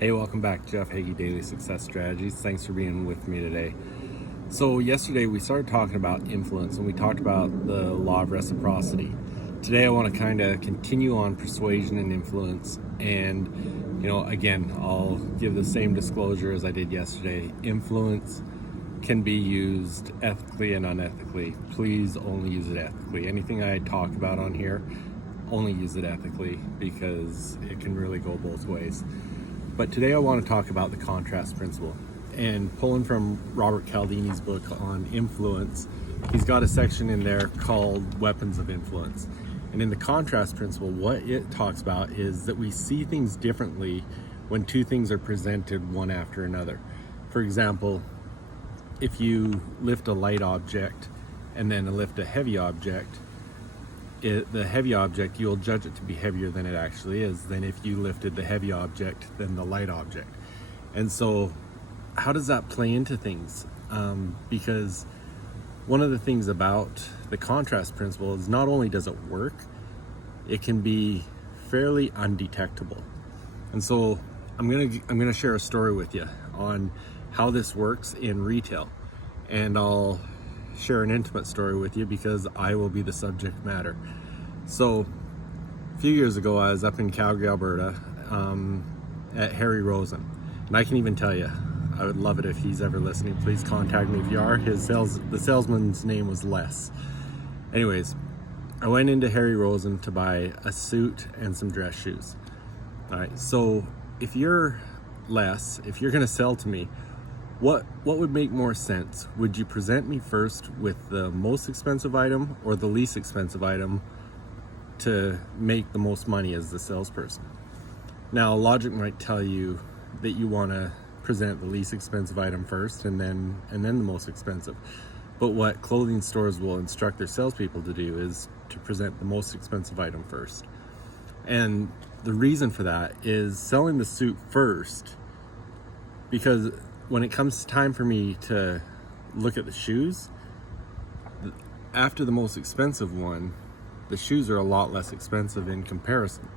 Hey, welcome back. Jeff Heggie, Daily Success Strategies. Thanks for being with me today. So yesterday we started talking about influence and we talked about the law of reciprocity. Today I want to kind of continue on persuasion and influence, and again, I'll give the same disclosure as I did yesterday. Influence can be used ethically and unethically. Please only use it ethically. Anything I talk about on here, only use it ethically, because it can really go both ways. But today I want to talk about the contrast principle, and pulling from Robert Cialdini's book on influence, he's got a section in there called Weapons of Influence. And in the contrast principle, what it talks about is that we see things differently when two things are presented one after another. For example, if you lift a light object and then lift a heavy object, the heavy object, you'll judge it to be heavier than it actually is than if you lifted the heavy object than the light object. And so how does that play into things? Because one of the things about the contrast principle is not only does it work, it can be fairly undetectable. And so I'm gonna share a story with you on how this works in retail, and I'll share an intimate story with you because I will be the subject matter. So a few years ago, I was up in Calgary, Alberta, at Rosen, and I can even tell you, I would love it if he's ever listening. Please contact me if you are. The salesman's name was Les. Anyways, I went into Rosen to buy a suit and some dress shoes. All right, so if you're Les, if you're gonna sell to me, what would make more sense? Would you present me first with the most expensive item or the least expensive item to make the most money as the salesperson? Now, logic might tell you that you want to present the least expensive item first and then the most expensive. But what clothing stores will instruct their salespeople to do is to present the most expensive item first. And the reason for that is selling the suit first, because when it comes time for me to look at the shoes, after the most expensive one, the shoes are a lot less expensive in comparison.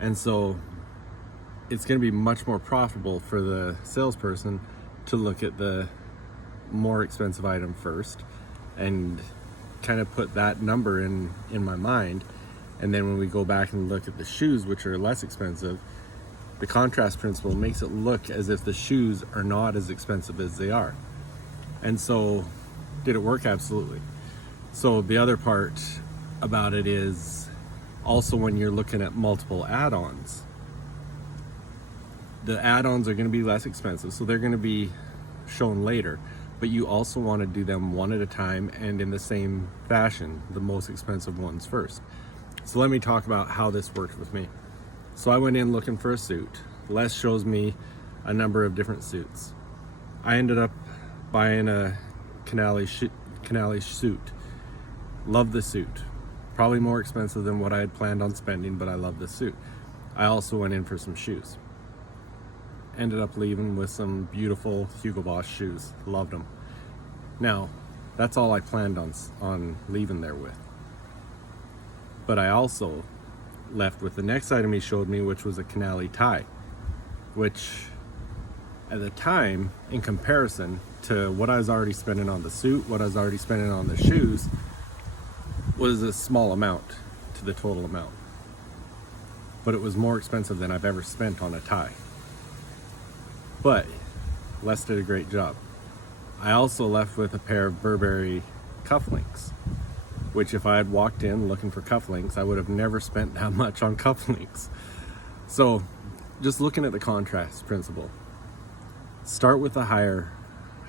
And so it's going to be much more profitable for the salesperson to look at the more expensive item first and kind of put that number in my mind. And then when we go back and look at the shoes, which are less expensive, the contrast principle makes it look as if the shoes are not as expensive as they are. And so, did it work? Absolutely. So the other part about it is also when you're looking at multiple add-ons, the add-ons are going to be less expensive, so they're going to be shown later, but you also want to do them one at a time and in the same fashion, the most expensive ones first. So let me talk about how this worked with me. So I went in looking for a suit. Les shows me a number of different suits. I ended up buying a canali suit. Love the suit. Probably more expensive than what I had planned on spending, but I love the suit. I also went in for some shoes. Ended up leaving with some beautiful Hugo Boss shoes. Loved them. Now, that's all I planned on leaving there with. But I also left with the next item he showed me, which was a canali tie, which at the time, in comparison to what I was already spending on the suit, what I was already spending on the shoes, was a small amount to the total amount. But it was more expensive than I've ever spent on a tie. But Les did a great job. I also left with a pair of Burberry cufflinks, which if I had walked in looking for cufflinks, I would have never spent that much on cufflinks. So just looking at the contrast principle, start with a higher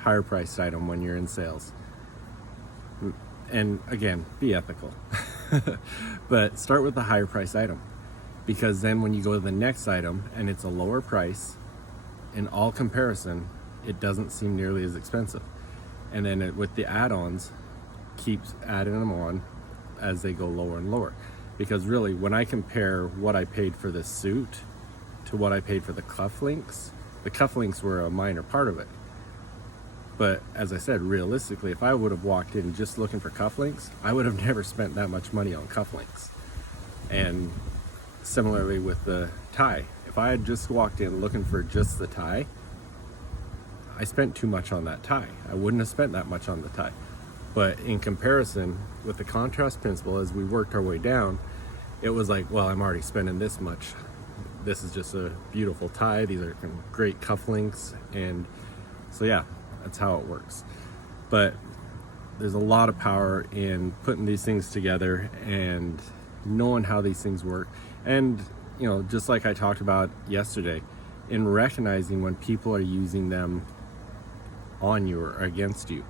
priced item when you're in sales. And again, be ethical, but start with the higher priced item, because then when you go to the next item and it's a lower price, in all comparison, it doesn't seem nearly as expensive. And then with the add-ons, keeps adding them on as they go lower and lower. Because really, when I compare what I paid for this suit to what I paid for the cufflinks were a minor part of it. But as I said, realistically, if I would have walked in just looking for cufflinks, I would have never spent that much money on cufflinks. And similarly with the tie, if if I had just walked in looking for just the tie, I spent too much on that tie. I wouldn't have spent that much on the tie. But in comparison with the contrast principle, as we worked our way down, it was like, well, I'm already spending this much. This is just a beautiful tie. These are great cufflinks. And so yeah, that's how it works. But there's a lot of power in putting these things together and knowing how these things work. And, you know, just like I talked about yesterday, in recognizing when people are using them on you or against you.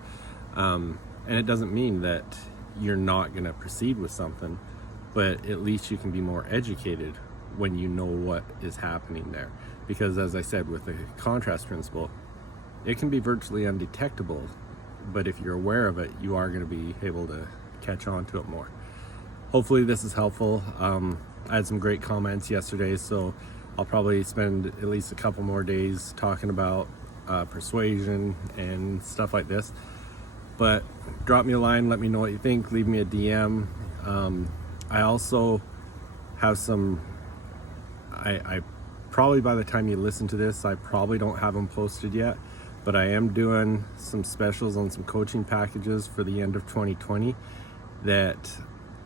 And it doesn't mean that you're not going to proceed with something, but at least you can be more educated when you know what is happening there. Because as I said, with the contrast principle, it can be virtually undetectable, but if you're aware of it, you are going to be able to catch on to it more. Hopefully this is helpful. I had some great comments yesterday, so I'll probably spend at least a couple more days talking about persuasion and stuff like this. But drop me a line, let me know what you think, leave me a DM. I also have some, I probably by the time you listen to this, I probably don't have them posted yet, but I am doing some specials on some coaching packages for the end of 2020 that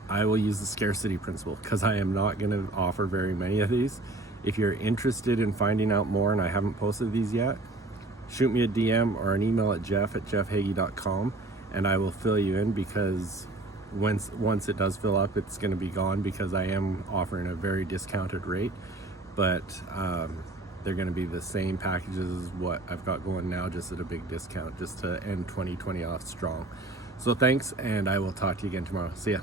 I will use the scarcity principle, because I am not going to offer very many of these. If you're interested in finding out more and I haven't posted these yet, shoot me a DM or an email at jeff@jeffheggie.com and I will fill you in, because once it does fill up, it's going to be gone, because I am offering a very discounted rate. But they're going to be the same packages as what I've got going now, just at a big discount, just to end 2020 off strong. So thanks, and I will talk to you again tomorrow. See ya.